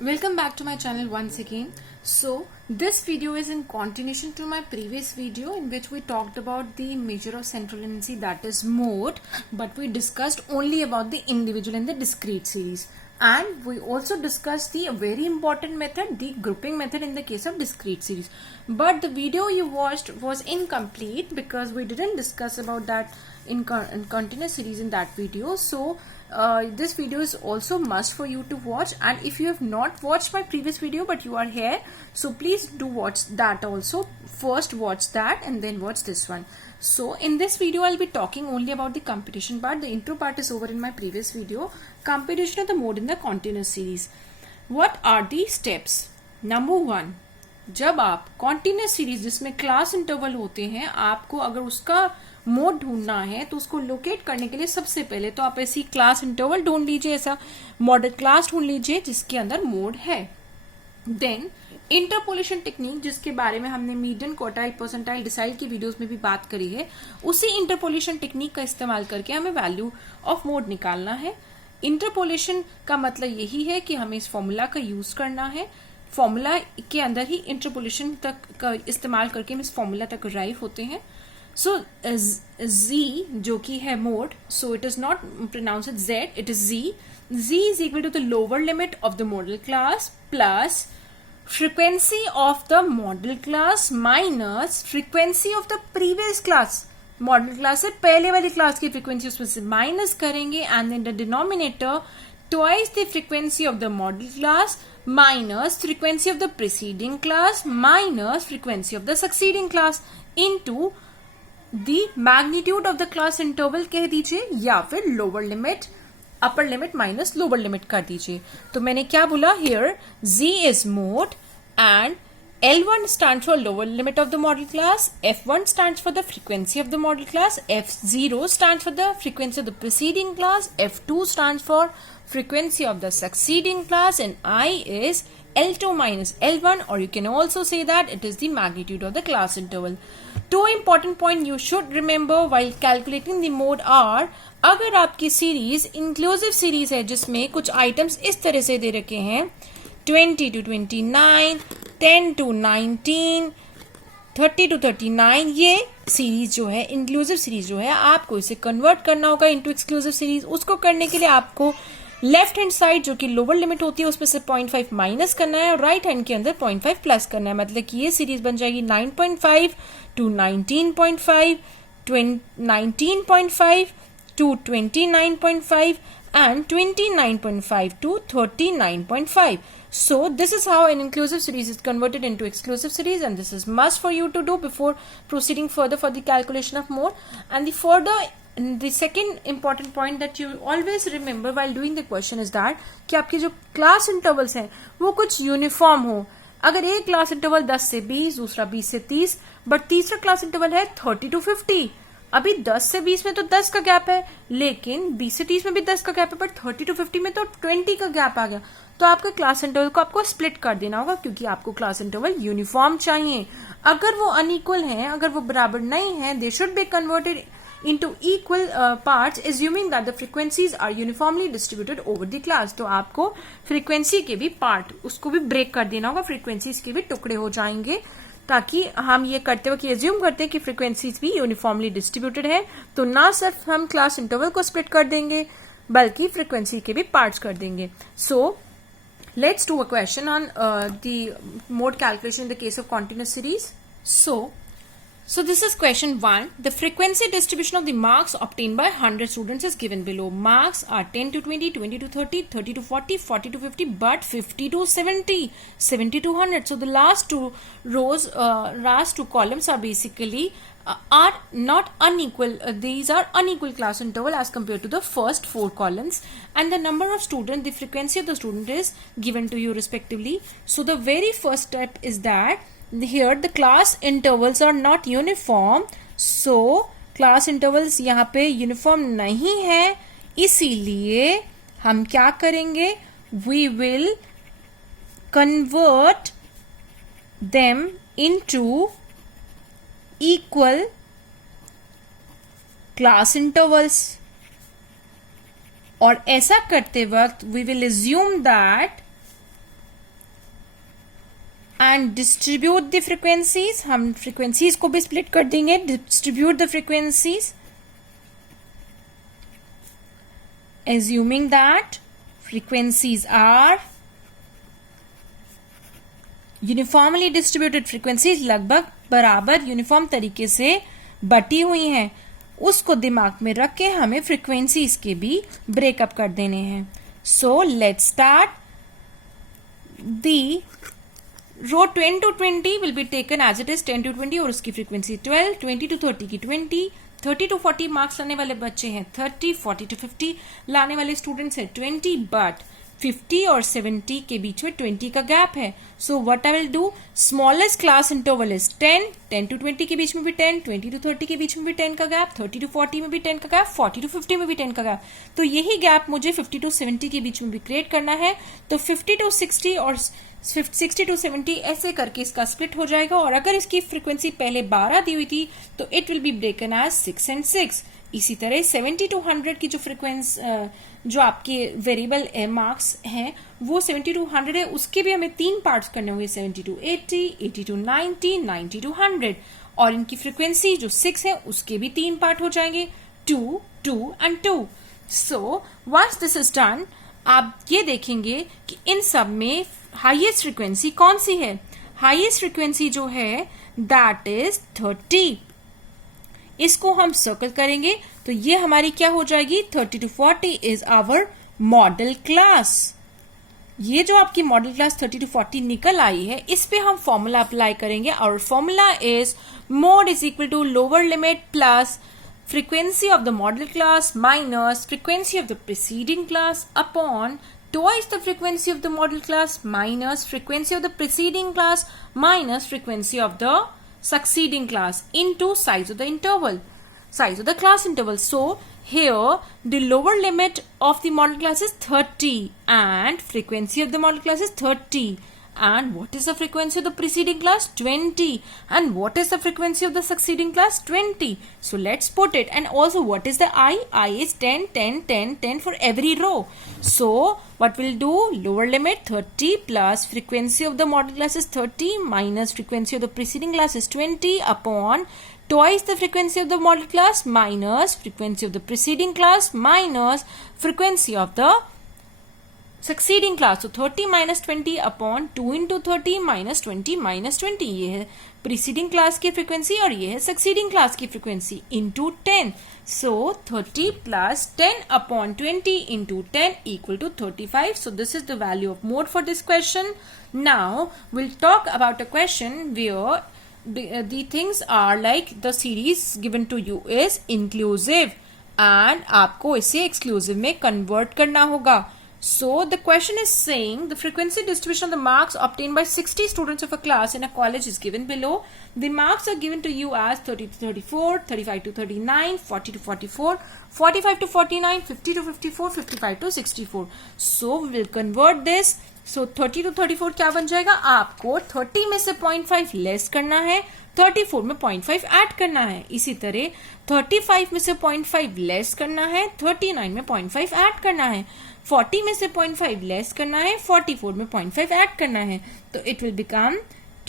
Welcome back to my channel once again. So this video is in continuation to my previous video in which we talked about the measure of central tendency, that is mode, but we discussed only about the individual and the discrete series, and we also discussed the very important method, the grouping method in the case of discrete series. But the video you watched was incomplete because we didn't discuss about that in continuous series in that video. So this video is also must for you to watch, and if you have not watched my previous video but you are here, so please do watch that also. First watch that and then watch this one. So in this video I'll be talking only about the computation part. The intro part is over in my previous video. Computation of the mode in the continuous series. What are the steps? Number 1, जब आप continuous series जिसमें class interval होते हैं, आपको अगर उसका mode ढूंढना है तो उसको लोकेट करने के लिए सबसे पहले तो आप ऐसी क्लास इंटरवल ढूंढ लीजिए, ऐसा मॉडल क्लास ढूंढ लीजिए जिसके अंदर मोड है. देन इंटरपोलेशन टेक्निक, जिसके बारे में हमने मीडियन, क्वार्टाइल, परसेंटाइल, डिसाइल की वीडियोस में भी बात करी है, उसी इंटरपोलेशन टेक्निक का इस्तेमाल करके हमें वैल्यू ऑफ मोड निकालना है. इंटरपोलेशन का मतलब यही है कि हमें इस फॉर्मूला का यूज करना है. फॉर्मूला के अंदर ही इंटरपोलेशन तक का इस्तेमाल करके हम इस फॉर्मूला तक अराइव होते हैं. सो z जो कि है mode, so it is not pronounce as z, it is z. z is equal to the lower limit of the modal class plus frequency of the modal class minus frequency of the previous class. Modal class से पहले वाली class की frequency उसमें से minus करेंगे, and in the denominator twice the frequency of the model class minus frequency of the preceding class minus frequency of the succeeding class into the magnitude of the class interval कह दीजिए, या फिर lower limit upper limit minus lower limit कर दीजिए. तो मैंने क्या बोला, here z is mode and L1 stands for lower limit of the model class, F1 stands for the frequency of the model class, F0 stands for the frequency of the preceding class, F2 stands for frequency of the succeeding class, and I is L2 minus L1, or you can also say that it is the magnitude of the class interval. Two important points you should remember while calculating the mode are, अगर आपकी series inclusive series है जिसमें कुछ items इस तरह से दे रखे हैं 20 to 29, 10 to 19, 30 to 39, ये सीरीज जो है इंक्लूसिव सीरीज जो है, आपको इसे कन्वर्ट करना होगा इनटू एक्सक्लूसिव सीरीज. उसको करने के लिए आपको लेफ्ट हैंड साइड जो कि लोअर लिमिट होती है उसमें से 0.5 माइनस करना है और राइट हैंड के अंदर 0.5 प्लस करना है. मतलब कि ये सीरीज बन जाएगी 9.5 to 19.5, 19.5 to 29.5 and 29.5 to 39.5. So this is how an inclusive series is converted into exclusive series, and this is must for you to do before proceeding further for the calculation of mode. And the second important point that you always remember while doing the question is that कि आपके जो class intervals हैं वो कुछ uniform हो. अगर एक class interval 10 से 20, दूसरा 20 से 30, बट तीसरा क्लास इंटरवल है 30 to 50. अभी 10 से 20 में तो 10 का गैप है, लेकिन 20 से 30 में भी 10 का गैप है, बट 30 to 50 में तो 20 का गैप आ गया. तो आपका क्लास इंटरवल को आपको स्प्लिट कर देना होगा, क्योंकि आपको क्लास इंटरवल यूनिफॉर्म चाहिए. अगर वो अनइक्वल हैं, अगर वो बराबर नहीं है, they should be converted into equal parts, assuming that the frequencies are uniformly distributed over the class. तो आपको फ्रीक्वेंसी के भी पार्ट उसको भी ब्रेक कर देना होगा, फ्रीक्वेंसीज के भी टुकड़े हो जाएंगे, ताकि हम ये करते हुए एज्यूम करते हैं कि फ्रीक्वेंसीज भी यूनिफॉर्मली डिस्ट्रीब्यूटेड है. तो ना सिर्फ हम क्लास इंटरवल को स्प्लिट कर देंगे बल्कि फ्रीक्वेंसी के भी पार्ट्स कर देंगे. सो let's do a question on the mode calculation in the case of continuous series. So this is question 1. The frequency distribution of the marks obtained by 100 students is given below. Marks are 10 to 20, 20 to 30, 30 to 40, 40 to 50, but 50 to 70, 70 to 100. So the last two rows, last two columns are basically are not unequal. These are unequal class interval as compared to the first 4 columns, and the number of students, the frequency of the student is given to you respectively. So the very first step is that here the class intervals are not uniform. So class intervals यहाँ पे uniform नहीं है, इसीलिए हम क्या करेंगे, we will convert them into equal class intervals. और ऐसा करते वक्त we will assume that and distribute the frequencies, हम फ्रीक्वेंसीज को भी स्प्लिट कर देंगे. Distribute the frequencies assuming that frequencies are uniformly distributed. frequencies लगभग बराबर यूनिफॉर्म तरीके से बटी हुई हैं, उसको दिमाग में रख के हमें फ्रीक्वेंसीज के भी ब्रेकअप कर देने हैं. So let's start. The row 10 to 20 will be taken as it is. 10 to 20 और उसकी फ्रीक्वेंसी 12, 20 to 30 की 20, 30 to 40 मार्क्स लाने वाले बच्चे हैं 30, 40 to 50 लाने वाले स्टूडेंट्स हैं 20, बट 50 और 70 के बीच में 20 का गैप है. So what I will do, smallest class interval is 10, 10 to 20 के बीच में भी 10, 20 to 30 के बीच में भी 10 का गैप, 30 to 40 में भी 10 का गैप, 40 to 50 में भी 10 का गैप. तो यही गैप मुझे 50 to 70 के बीच में भी क्रिएट करना है. तो 50 to 60 और 60 to 70 ऐसे करके इसका स्प्लिट हो जाएगा. और अगर इसकी फ्रीक्वेंसी पहले 12 दी हुई थी तो it will be broken as 6 and 6. इसी तरह 70 to 100 की जो फ्रीक्वेंसी जो आपके वेरिएबल मार्क्स हैं वो 70 to 100 है, उसके भी हमें 3 पार्ट्स करने होंगे. 70 to 80, 80 to 90, 90 to 100. और इनकी फ्रीक्वेंसी जो 6 है उसके भी 3 पार्ट हो जाएंगे, 2, 2 and 2. So once this is done, आप ये देखेंगे कि इन सब में हाईएस्ट फ्रीक्वेंसी कौन सी है. हाईएस्ट फ्रीक्वेंसी जो है दैट इज 30. इसको हम सर्कल करेंगे तो ये हमारी क्या हो जाएगी, 30 to 40 is our modal class. ये जो आपकी मॉडल क्लास 30 to 40 निकल आई है, इस पे हम फॉर्मूला अप्लाई करेंगे. और formula is mode is equal to lower limit plus frequency of the model class minus frequency of the preceding class upon twice the frequency of the model class minus frequency of the preceding class minus frequency of the succeeding class into size of the interval, size of the class interval. So here the lower limit of the model class is 30 and frequency of the model class is 30. And what is the frequency of the preceding class? 20. And what is the frequency of the succeeding class? 20. So let's put it. And also what is the I? I is 10, 10, 10, 10 for every row. So what we'll do? Lower limit 30 plus frequency of the model class is 30 minus frequency of the preceding class is 20 upon twice the frequency of the model class minus frequency of the preceding class minus frequency of the succeeding class. So 30 minus 20 upon 2 into 30 minus 20 minus 20. ये है preceding class की frequency और ये है succeeding class की frequency into 10. So 30 plus 10 upon 20 into 10 equal to 35. So this is the value of mode for this question. Now we'll talk about a question where the things are like the series given to you is inclusive and आपको इसे exclusive में convert करना होगा. So the question is saying the frequency distribution of the marks obtained by 60 students of a class in a college is given below. The marks are given to you as 30 to 34, 35 to 39, 40 to 44, 45 to 49, 50 to 54, 55 to 64. So we will convert this. So 30 to 34 क्या बन जाएगा, आपको 30 में से 0.5 less करना है, 34 में 0.5 add करना है. इसी तरह 35 में से 0.5 लेस करना है, 39 में 0.5 ऐड करना है, 40 में से 0.5 लेस करना है, 44 में 0.5 ऐड करना है. तो इट विल बिकम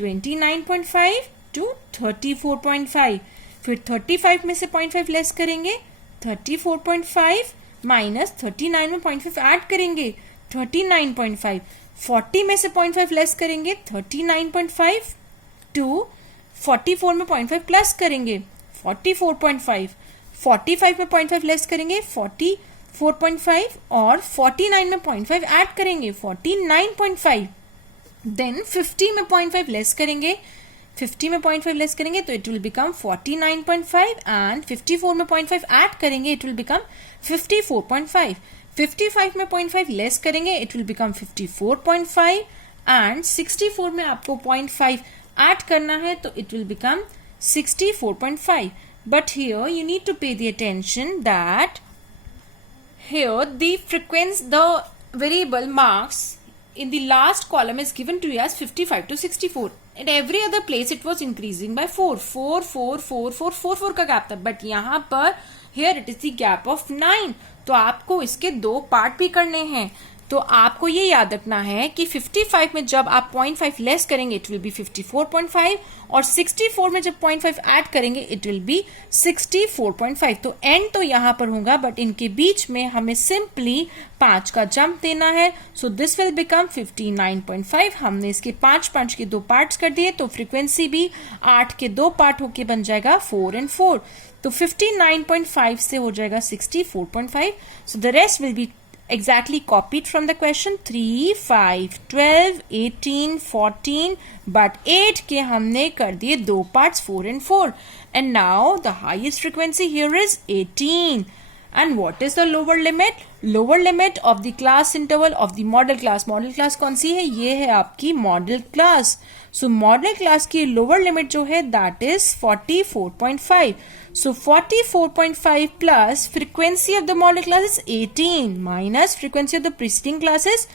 29.5 टू 34.5. फिर 35 में से 0.5 लेस करेंगे, 34.5 माइनस 39 में 0.5 ऐड करेंगे, 39.5. 40 में से 0.5 लेस करेंगे, 39.5 टू 44 में 0.5 प्लस करेंगे, 44.5. 45 में 0.5 लेस करेंगे, 44.5 और 49 में 0.5 ऐड करेंगे, 49.5. देन 50 में 0.5 लेस करेंगे, 50 में 0.5 लेस करेंगे तो इट विल बिकम 49.5 एंड 54 में 0.5 ऐड करेंगे, इट विल बिकम 54.5. 55 में 0.5 लेस करेंगे, इट विल बिकम 54.5 एंड 64 में आपको 0.5 ऐड करना है तो it will become 64.5. But here you need to pay the attention that here the frequency, the variable marks in the last column is given to you as 55 to 64. In every other place it was increasing by 4, 4, 4, 4, 4, 4, 4 का gap था. But यहाँ पर here it is the gap of 9. तो आपको इसके दो part भी करने हैं. तो आपको ये याद रखना है कि 55 में जब आप 0.5 लेस करेंगे इट विल बी 54.5 और 64 में जब 0.5 ऐड करेंगे इट विल बी 64.5। तो एंड तो यहां पर होगा बट इनके बीच में हमें सिंपली 5 का जंप देना है। So this will become 59.5। हमने इसके 5 के 2 पार्ट्स कर दिए तो फ्रीक्वेंसी भी 8 के 2 पार्ट होके बन जाएगा 4 and 4। तो 59.5 से हो जाएगा 64.5। So the rest will be exactly copied from the question 3, 5, 12, 18, 14 but 8 के हमने कर दिए 2 parts 4 and 4 and now the highest frequency here is 18 and what is the lower limit? Lower limit of the class interval of the model class कौन सी है? ये है आपकी model class। So model class की lower limit जो है that is 44.5। So 44.5 plus frequency of the model class is 18 minus frequency of the preceding class is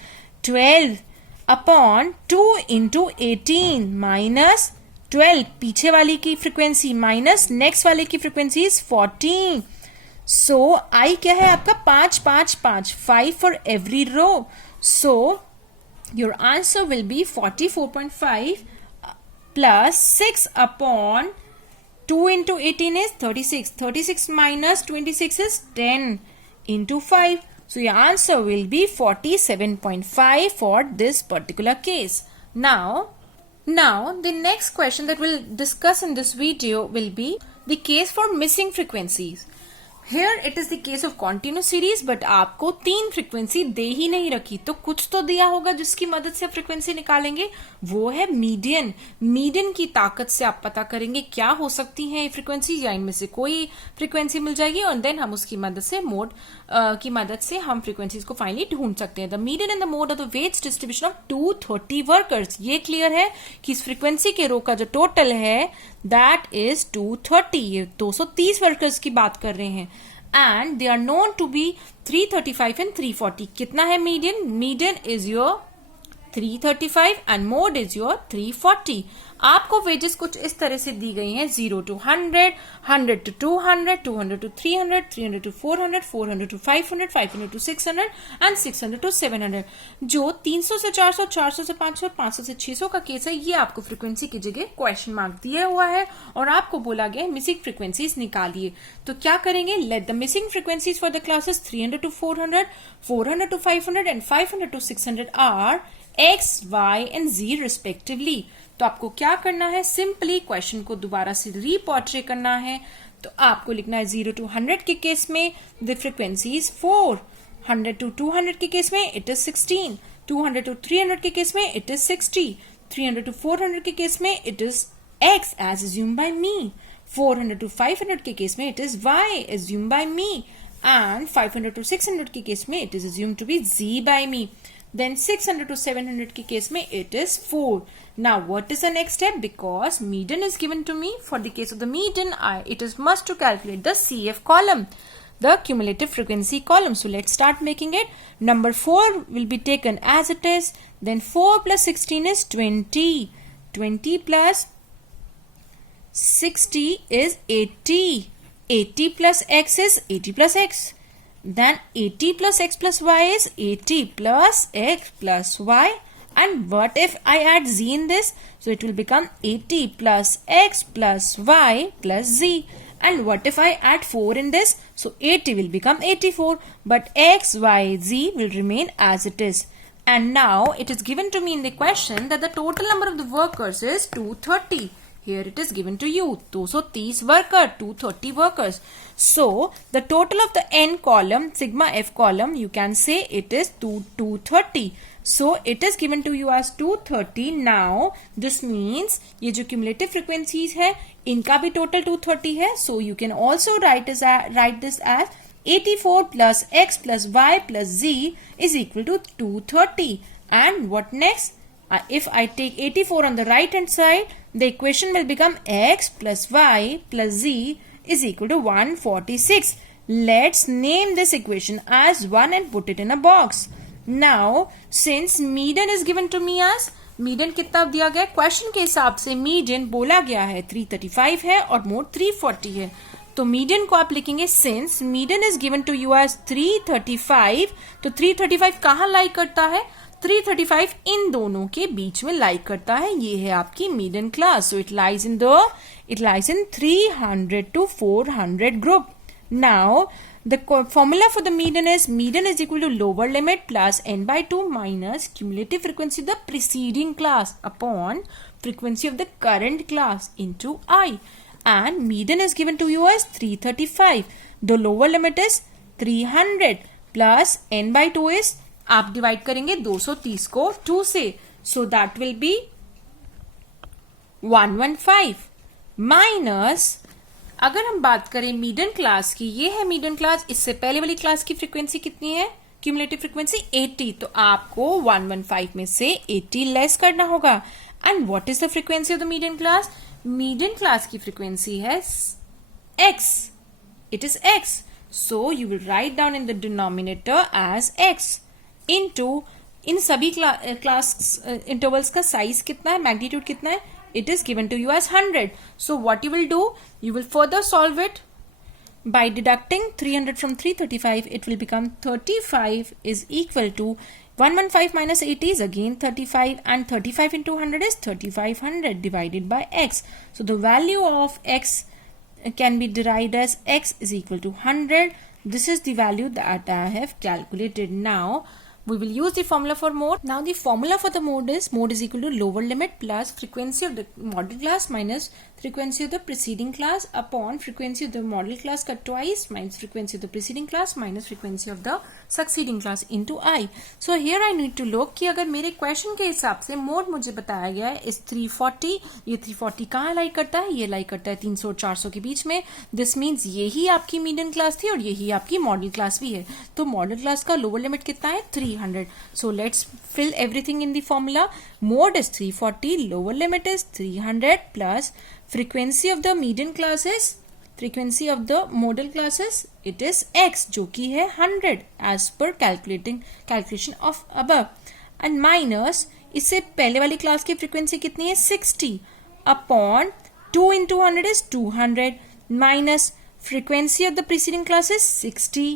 12 upon 2 into 18 minus 12 पीछे वाली की frequency minus next वाले की frequency is 14। So I क्या है आपका 5 5 5 5 for every row। So your answer will be 44.5 plus 6 upon 2 into 18 is 36. 36 minus 26 is 10 into 5. So your answer will be 47.5 for this particular case. Now the next question that we'll discuss in this video will be the case for missing frequencies. Here it is the case of continuous series but आपको 3 frequency दे ही नहीं रखी तो कुछ तो दिया होगा जिसकी मदद से फ्रीक्वेंसी निकालेंगे, वो है मीडियन। मीडियन की ताकत से आप पता करेंगे क्या हो सकती है ये फ्रीक्वेंसी या इनमें से कोई फ्रीक्वेंसी मिल जाएगी और देन हम उसकी मदद से मोड की मदद से हम फ्रीक्वेंसीज को फाइनली ढूंढ सकते हैं। The median in the mode of the weights distribution of 230 workers. ये क्लियर है कि इस फ्रीक्वेंसी के रो का जो टोटल है दैट इज 230। ये 230 वर्कर्स की बात कर रहे हैं and they are known to be 335 and 340। कितना है median? Median is your 335 and mode is your 340। आपको वेजेस कुछ इस तरह से दी गई हैं 0 to 100, 100 to 200, 200 to 300, 300 to 400, 400 to 500, 500 to 600 and 600 to 700। जो 300 से 400, 400 से 500, 500 से 600 का केस है ये आपको फ्रीक्वेंसी की जगह क्वेश्चन मार्क दिया हुआ है और आपको बोला गया मिसिंग फ्रीक्वेंसीज निकालिए। तो क्या करेंगे? Let the missing frequencies for the classes 300 to 400, 400 to 500 and 500 to 600 are X, Y and Z respectively। तो आपको क्या करना है? सिंपली क्वेश्चन को दोबारा से रीपोर्ट्रे करना है। तो आपको लिखना है 0 to 100 के केस में द फ्रीक्वेंसी इज 4, 100 to 200 के केस में इट इज 16, 200 to 300 के केस में इट इज 60, 300 to 400 के केस में it is X as assumed by me, 400 to 500 के केस में it is Y assumed by me and 500 to 600 के केस में it is assumed to be Z by me। Then 600 to 700 के case में it is 4. Now what is the next step? Because median is given to me, for the case of the median it is must to calculate the CF column, the cumulative frequency column. So let's start making it. Number 4 will be taken as it is. Then 4 plus 16 is 20. 20 plus 60 is 80. 80 plus x is 80 plus x. Then 80 plus x plus y is 80 plus x plus y. And what if I add z in this? So it will become 80 plus x plus y plus z. And what if I add 4 in this? So 80 will become 84. But x, y, z will remain as it is. And now it is given to me in the question that the total number of the workers is 230. Here it is given to you 230 worker, 230 workers. So the total of the n column, sigma f column, you can say it is 230. So it is given to you as 230. Now this means ये जो cumulative frequencies है इनका भी total 230 है. So you can also write this as 84 plus x plus y plus z is equal to 230. And what next? If I take 84 on the right hand side, the equation will become x plus y plus z is equal to 146. Let's name this equation as 1 and put it in a box. Now, since median is given to me as median कितना दिया गया? Question के हिसाब से median बोला गया है 335 है और मोड 340 है। तो मीडियन को आप लिखेंगे since median is given to you as 335, तो 335 कहाँ लाई करता है? 335 इन दोनों के बीच में लाई करता है. ये है आपकी median class. So it lies in 300 to 400 group. Now the formula for the median is equal to lower limit plus n by 2 minus cumulative frequency of the preceding class upon frequency of the current class into I. And median is given to you as 335. The lower limit is 300 plus n by 2 is, आप divide करेंगे 230 को 2 से, so that will be 115 minus, अगर हम बात करें median class की, ये है मीडियन क्लास, इससे पहले वाली क्लास की फ्रीक्वेंसी कितनी है? क्यूमुलेटिव फ्रीक्वेंसी 80, तो आपको 115 में से 80 लेस करना होगा. And what is the frequency of the median class? Median class की फ्रीक्वेंसी है x. It is x. So you will write down in the denominator as x into, इन सभी क्लास इंटरवल्स का साइज कितना है, magnitude कितना है? It is given to you as 100. So what you will do? You will further solve it by deducting 300 from 335. It will become 35 is equal to 115 minus 80 is again 35, and 35 into 100 is 3500 divided by x. So the value of x can be derived as x is equal to 100. This is the value that I have calculated. Now we will use the formula for mode. Now the formula for the mode is equal to lower limit plus frequency of the model class minus frequency of the preceding class upon frequency of the model class cut twice minus frequency of the preceding class minus frequency of the succeeding class into I. So here I need to look कि अगर मेरे question के हिसाब से mode मुझे बताया गया है इस 340, ये 340 कहाँ लाई करता है? ये लाई करता है 300 और 400 के बीच में. दिस मीन्स यही आपकी मीडियन क्लास थी और यही आपकी मॉडल क्लास भी है. तो मॉडल क्लास का लोअर लिमिट कितना है? 300. So let's fill everything in the formula. Mode is 340, lower limit is 300 plus frequency of the median class is, frequency of the modal class is, it is x जो कि है 100 as per calculation of above, and minus इससे पहले वाली class की frequency कितनी है? 60 upon 2 into 100 is 200 minus frequency of the preceding class is 60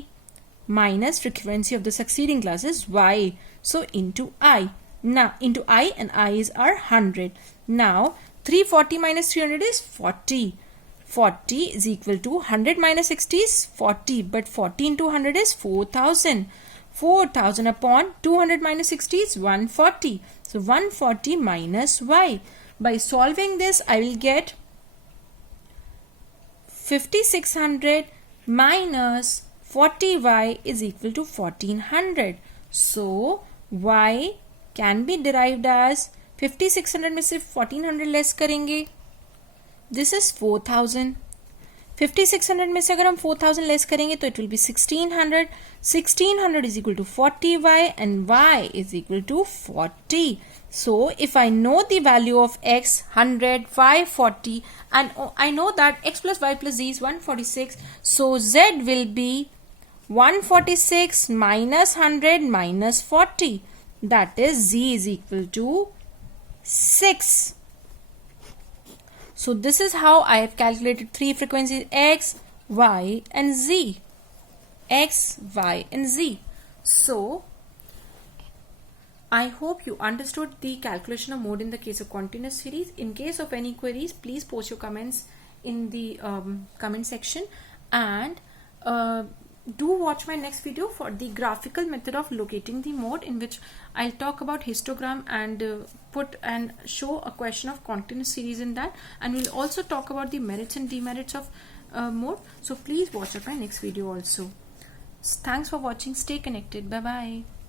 minus frequency of the succeeding class is y. So into I. Now into I, and I is our 100. Now 340 minus 300 is 40. 40 is equal to 100 minus 60 is 40, but 40 into 100 is 4000. 4000 upon 200 minus 60 is 140. So 140 minus y. By solving this, I will get 5600 minus 40y is equal to 1400. So y can be derived as 5600 में से 1400 less करेंगे, this is 4000. 5600 में से अगर हम 4000 less करेंगे तो it will B 1600. 1600 is equal to 40y and y is equal to 40. So if I know the value of x 100, y 40, and I know that x plus y plus z is 146, so z will be 146 minus 100 minus 40, that is z is equal to 6. So this is how I have calculated three frequencies x, y and z. X, y and z. So I hope you understood the calculation of mode in the case of continuous series. In case of any queries, please post your comments in the comment section, and do watch my next video for the graphical method of locating the mode, in which I'll talk about histogram and put and show a question of continuous series in that, and we'll also talk about the merits and demerits of mode. So please watch out my next video also. Thanks for watching. Stay connected. Bye bye.